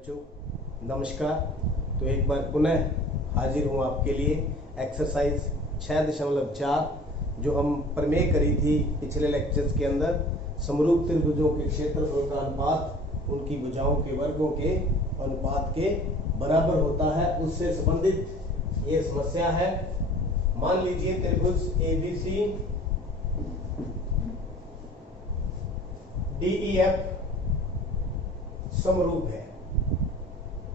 बच्चों नमस्कार। तो एक बार पुनः हाजिर हूँ आपके लिए एक्सरसाइज 6.4 जो हम प्रमेय करी थी पिछले लेक्चर्स के अंदर। समरूप त्रिभुजों के क्षेत्रफल का अनुपात उनकी भुजाओं के वर्गों के अनुपात के बराबर होता है, उससे संबंधित ये समस्या है। मान लीजिए त्रिभुज ABC DEF समरूप है।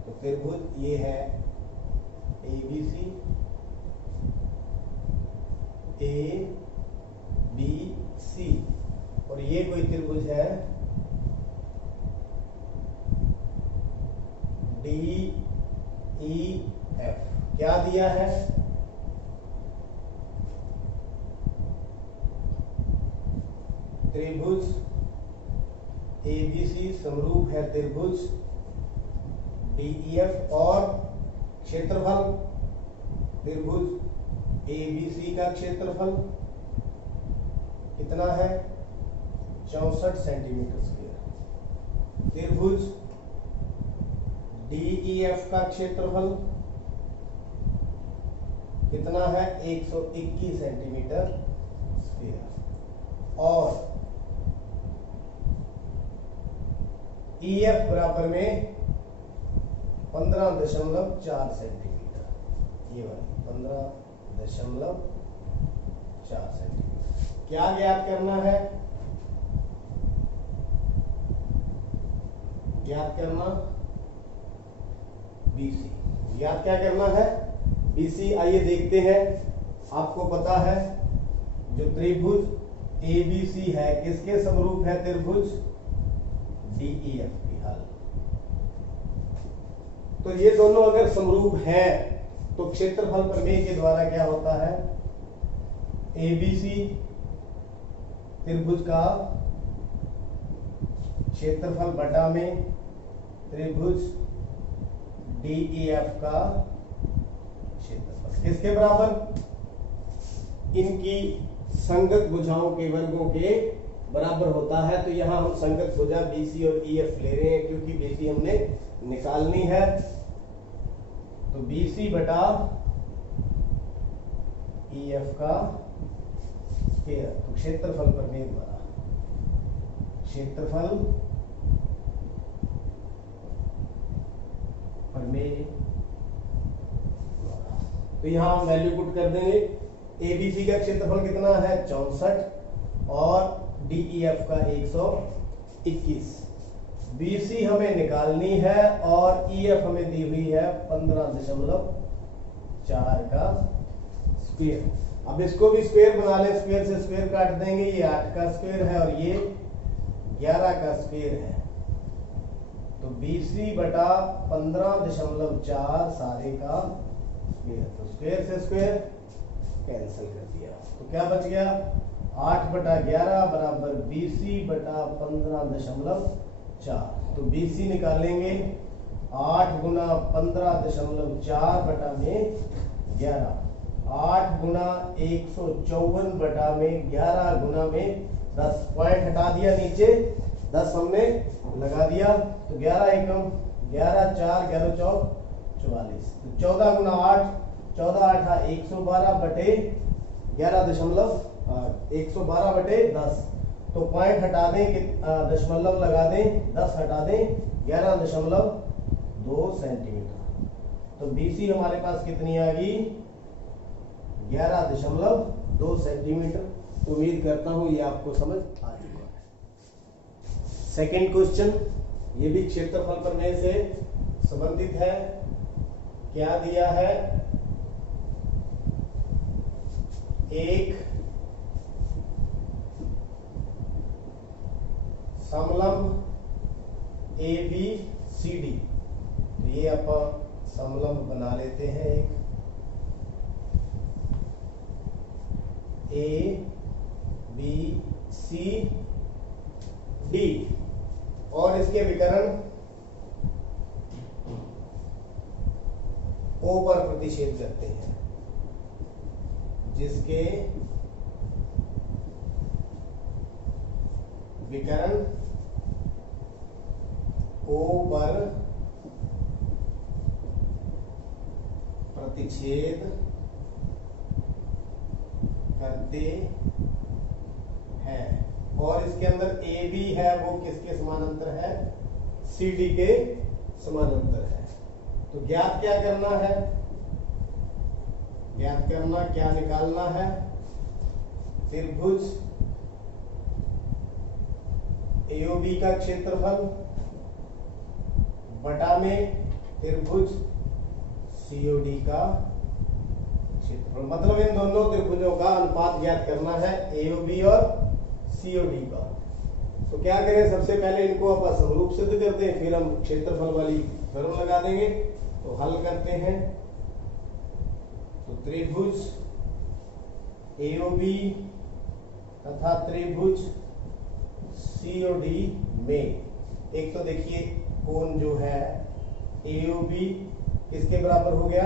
तो त्रिभुज ये है ABC ABC और ये कोई त्रिभुज है DEF। क्या दिया है? त्रिभुज ABC समरूप है त्रिभुज DEF और क्षेत्रफल त्रिभुज ABC का क्षेत्रफल कितना है? 64 सेंटीमीटर स्क्वायर। त्रिभुज DEF का क्षेत्रफल कितना है? 121 सेंटीमीटर स्क्वायर। और EF बराबर में 15.4 सेंटीमीटर। ये वाली 15.4 सेंटीमीटर। क्या ज्ञात करना है? ज्ञात करना BC। ज्ञात क्या करना है? BC। आइए देखते हैं। आपको पता है जो त्रिभुज ABC है किसके समरूप है? त्रिभुज DEF की हल। तो ये दोनों अगर समरूप है तो क्षेत्रफल प्रमेय के द्वारा क्या होता है? ABC त्रिभुज का क्षेत्रफल बटा में त्रिभुज DEF का क्षेत्रफल किसके बराबर? इनकी संगत भुजाओं के वर्गों के बराबर होता है। तो यहां हम संगत भुजा BC और EF ले रहे हैं क्योंकि BC हमने निकालनी है। तो BC बटा EF का स्क्वायर। तो क्षेत्रफल प्रमेय द्वारा क्षेत्रफल प्रमेय द्वारा तो यहां हम वैल्यू पुट कर देंगे। ABC का क्षेत्रफल कितना है? 64 और DEF का 121। BC हमें निकालनी है और EF हमें दी हुई है 15.4 का स्क्वायर। अब इसको भी स्क्वायर बना ले। स्क्वायर से स्क्वायर काट देंगे। ये 8 का स्क्वायर है और ये 11 का स्क्वायर है। तो BC बटा 15.4 सारे का स्क्वायर। तो स्क्वायर से स्क्वायर कैंसिल कर दिया। तो क्या बच गया? 8 बटा 11 बराबर BC बटा 15.4। तो BC निकालेंगे 8 गुना 15.4 बटा में 11। 8 गुना 154 बटा में 11 गुना में 10। पॉइंट हटा दिया नीचे, 10 हमने लगा दिया। तो 11 एकम 11 4 11 चौक 44। तो 14 गुना 8 14 8 112 बटे 112 बटे 10। तो पॉइंट हटा दें कि दशमलव लगा दें, 10 हटा दें 11.2 सेंटीमीटर। तो BC हमारे पास कितनी आ गई? 11.2 सेंटीमीटर। उम्मीद करता हूं ये आपको समझ आ चुका है। सेकंड क्वेश्चन, ये भी क्षेत्रफल प्रमेय से संबंधित है। क्या दिया है? एक समलंब ABCD। तो ये अपन समलंब बना लेते हैं। एक ABCD और इसके विकर्ण O पर प्रतिच्छेद करते हैं, जिसके विकर्ण O पर प्रतिच्छेद करते हैं। और इसके अंदर ए बी है वो किसके समानांतर है? सी डी के समानांतर है। तो ज्ञात क्या करना है? ज्ञात करना क्या निकालना है? त्रिभुज एओबी का क्षेत्रफल बटा में त्रिभुज सीओडी का क्षेत्रफल, मतलब इन दोनों त्रिभुजों का अनुपात ज्ञात करना है, एओबी और सीओडी का। तो क्या करें, सबसे पहले इनको अपन समरूप सिद्ध करते हैं, फिर हम क्षेत्रफल वाली थ्योरम लगा देंगे। तो हल करते हैं। तो त्रिभुज एओबी तथा त्रिभुज सीओडी में एक तो देखिए कोण जो है एओबी किसके बराबर हो गया?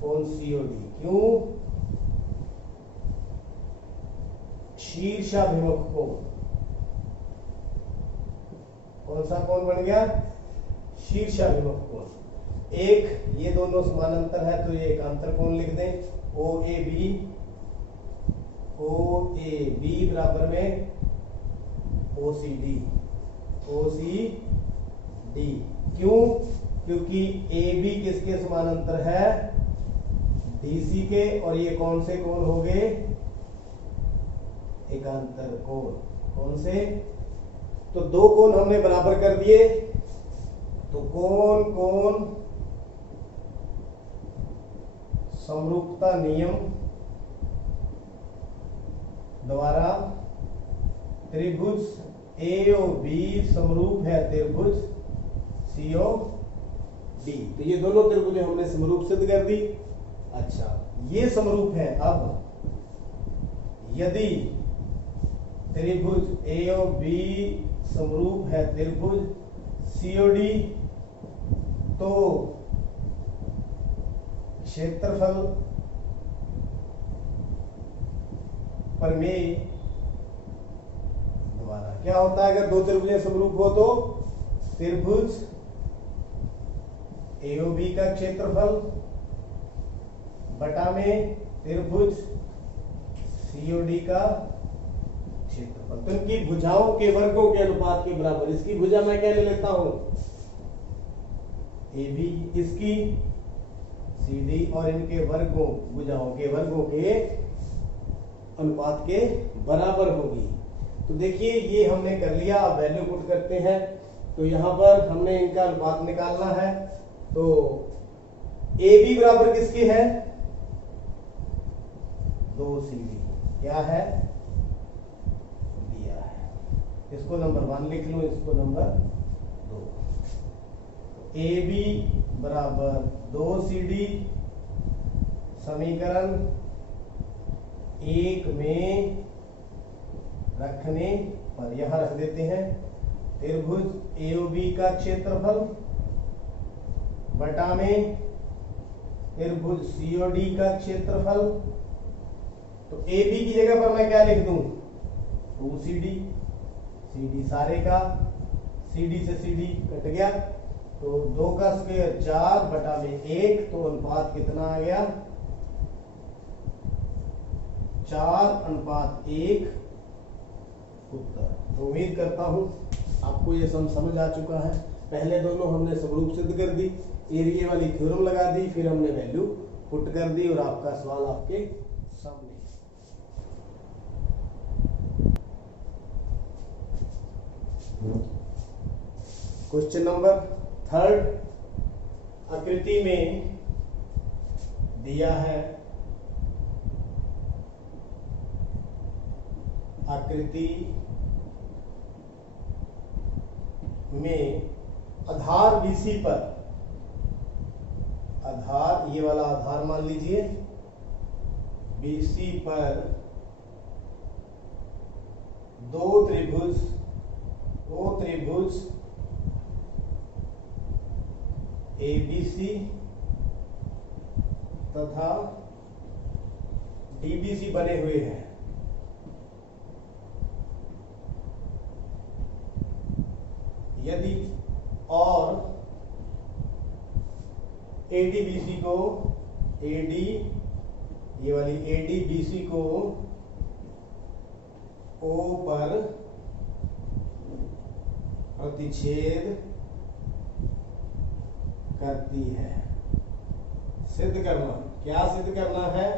कोण सीओडी। क्यों? शीर्षाभिमुख कोण। कौन सा कोण बन गया? शीर्षाभिमुख कोण। एक ये दोनों समानांतर है तो ये एकांतर कोण लिख दें, ओ ए बी बराबर में ओ सी डी। क्यों? क्योंकि ए बी किसके समानांतर है? डीसी के, और ये कौन से कोण हो गए? एकांतर कोण। कौन से? तो दो कोण हमने बराबर कर दिए। तो कोण समरूपता नियम द्वारा त्रिभुज एओबी समरूप है त्रिभुज सीओडी। तो ये दोनों त्रिभुज हमने समरूप सिद्ध कर दी। अच्छा, ये समरूप है। अब यदि त्रिभुज एओबी समरूप है त्रिभुज सीओडी, तो क्षेत्रफल प्रमेय द्वारा क्या होता है? अगर दो त्रिभुज समरूप हो तो त्रिभुज एओबी का क्षेत्रफल बटा में त्रिभुज सीओडी का क्षेत्रफल, तो इनकी भुजाओं के वर्गों के अनुपात के बराबर। इसकी भुजा मैं क्या ले लेता हूं? ए बी, इसकी सी डी, और इनके वर्गों, भुजाओं के वर्गों के अनुपात के बराबर होगी। तो देखिए ये हमने कर लिया। अब वैल्यू पुट करते हैं। तो यहां पर हमने इनका अनुपात निकालना है। तो ए बी बराबर किसके है? 2 सी डी। क्या है? दिया है। इसको नंबर 1 लिख लो, इसको नंबर 2। ए बी बराबर 2 सी डी समीकरण 1 में रखने पर यहां रख देते हैं त्रिभुज एओबी का क्षेत्रफल बटा में त्रिभुज सीओडी का क्षेत्रफल। तो ए बी की जगह पर मैं क्या लिख दूं? 2 सी डी सारे का, सी डी से सी डी कट गया, तो 2 का स्क्वायर 4 बटा में 1, तो अनुपात कितना आ गया? 4:1 उत्तर। तो उम्मीद करता हूं आपको ये समझ आ चुका है। पहले दोनों हमने समरूप सिद्ध कर दी, एरिया वाली थ्योरम लगा दी, फिर हमने वैल्यू पुट कर दी, और आपका सवाल आपके सामने। क्वेश्चन नंबर 3 आकृति में दिया है। आकृति में आधार BC पर, आधार ये वाला आधार मान लीजिए, BC पर दो त्रिभुज ABC तथा DBC बने हुए हैं। यदि और ADBC को ये वाली ADBC को O पर प्रतिच्छेद करती है। सिद्ध करना, क्या सिद्ध करना है?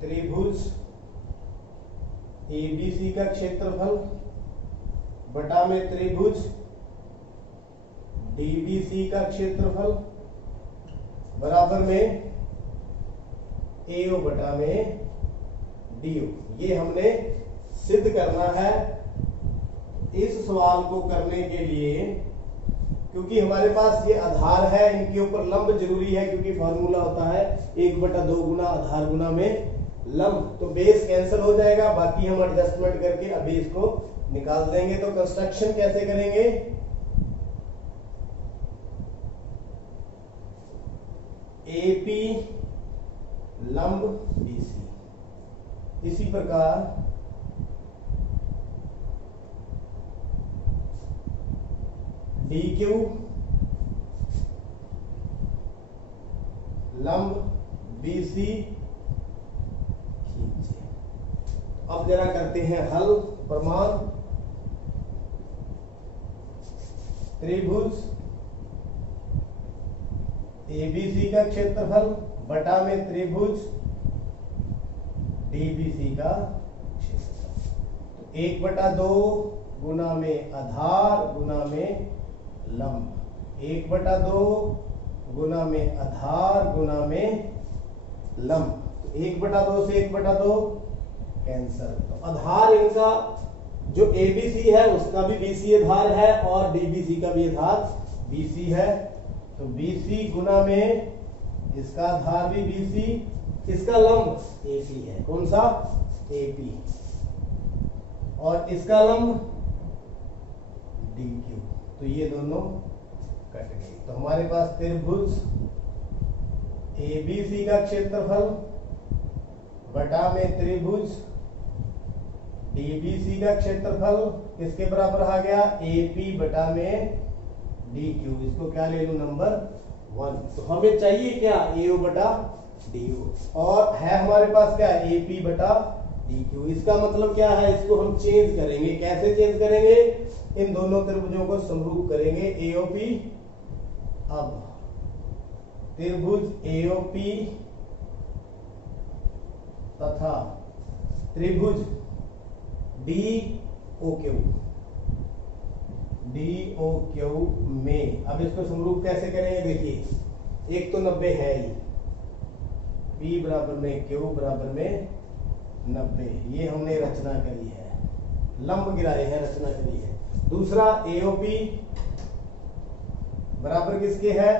त्रिभुज ABC का क्षेत्रफल बटा में त्रिभुज DBC का क्षेत्रफल बराबर में AO बटा में DO। ये हमने सिद्ध करना है। इस सवाल को करने के लिए, क्योंकि हमारे पास ये आधार है, इनके ऊपर लंब जरूरी है, क्योंकि फॉर्मूला होता है 1/2 गुना आधार गुना में लंब। तो बेस कैंसिल हो जाएगा, बाकी हम एडजस्टमेंट करके अभी इसको निकाल देंगे। तो कंस्ट्रक्शन कैसे करेंगे? AP लंब BC, इसी प्रकार DQ लंब BC खींचे। अब जरा करते हैं हल। प्रमाण, त्रिभुज ABC का क्षेत्रफल बटा में त्रिभुज DBC का क्षेत्रफल, तो 1/2 गुना में आधार गुना में लंब, 1/2 गुना में आधार गुना में लंब। तो 1/2 से 1/2 कैंसल। तो आधार इनका जो ABC है उसका भी BC आधार है और DBC का भी आधार BC है। तो BC गुना में इसका आधार भी BC, इसका लंब AP है। कौन सा? AP। और इसका लंब DQ। तो ये दोनों कट गए। तो हमारे पास त्रिभुज ABC का क्षेत्रफल बटा में त्रिभुज DBC का क्षेत्रफल किसके बराबर आ गया? AP बटा में DQ। इसको क्या ले लूं? नंबर 1। तो हमें चाहिए क्या? AO बटा DO, और है हमारे पास क्या? AP बटा DQ। इसका मतलब क्या है? इसको हम चेंज करेंगे। कैसे चेंज करेंगे? इन दोनों त्रिभुजों को समरूप करेंगे। AOP, अब त्रिभुज AOP तथा त्रिभुज DOQ में, अब इसको समरूप कैसे करेंगे? देखिए, एक तो 90 है ही, P बराबर में Q बराबर में 90, ये हमने रचना करी है, लंब गिराए हैं, रचना करी है। दूसरा AOP बराबर किसके है?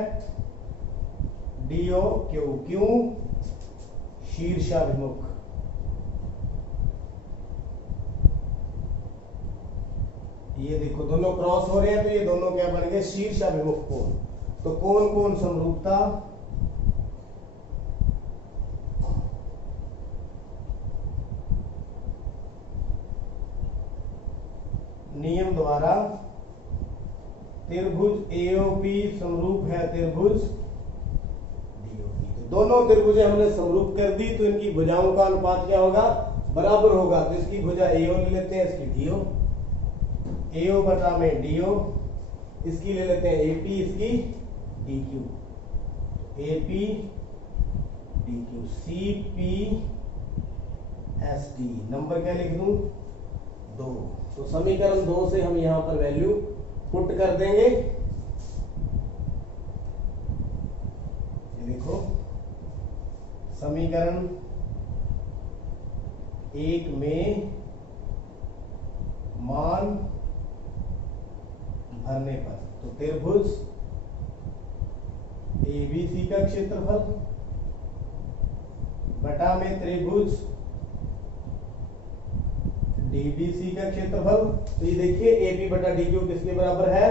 DOQ। क्यों? शीर्षाभिमुख। ये देखो दोनों क्रॉस हो रहे हैं, तो ये दोनों क्या बन गए? शीर्षाभिमुख कोण। तो कौन कौन समरूपता? नियम द्वारा त्रिभुज AOP समरूप है त्रिभुज DOP। तो दोनों त्रिभुजें हमने समरूप कर दी, तो इनकी भुजाओं का अनुपात क्या होगा? बराबर होगा। तो इसकी भुजा AO ले लेते हैं, इसकी DO, AO बटा में DO, इसकी ले लेते हैं AP, इसकी DQ, AP DQ, CP SD। Number क्या लिख दूं? 2। तो समीकरण 2 से हम यहां पर वैल्यू पुट कर देंगे। ये देखो, समीकरण 1 में मान भरने पर, तो त्रिभुज ABC का क्षेत्रफल बटा में त्रिभुज DBC का क्षेत्रफल, तो ये देखिए AP बटा DQ किसके बराबर है?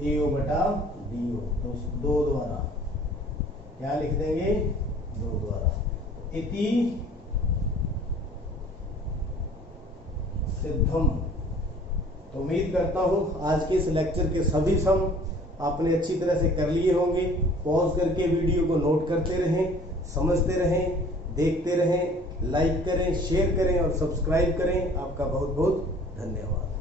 AO बटा DO। तो 2 द्वारा क्या लिख देंगे? 2 द्वारा। इति सिद्धम तो उम्मीद करता हूँ आज के इस लेक्चर के सभी सम आपने अच्छी तरह से कर लिए होंगे। पॉज करके वीडियो को नोट करते रहें, समझते रहें, देखते रहें, लाइक करें, शेयर करें और सब्सक्राइब करें। आपका बहुत बहुत धन्यवाद।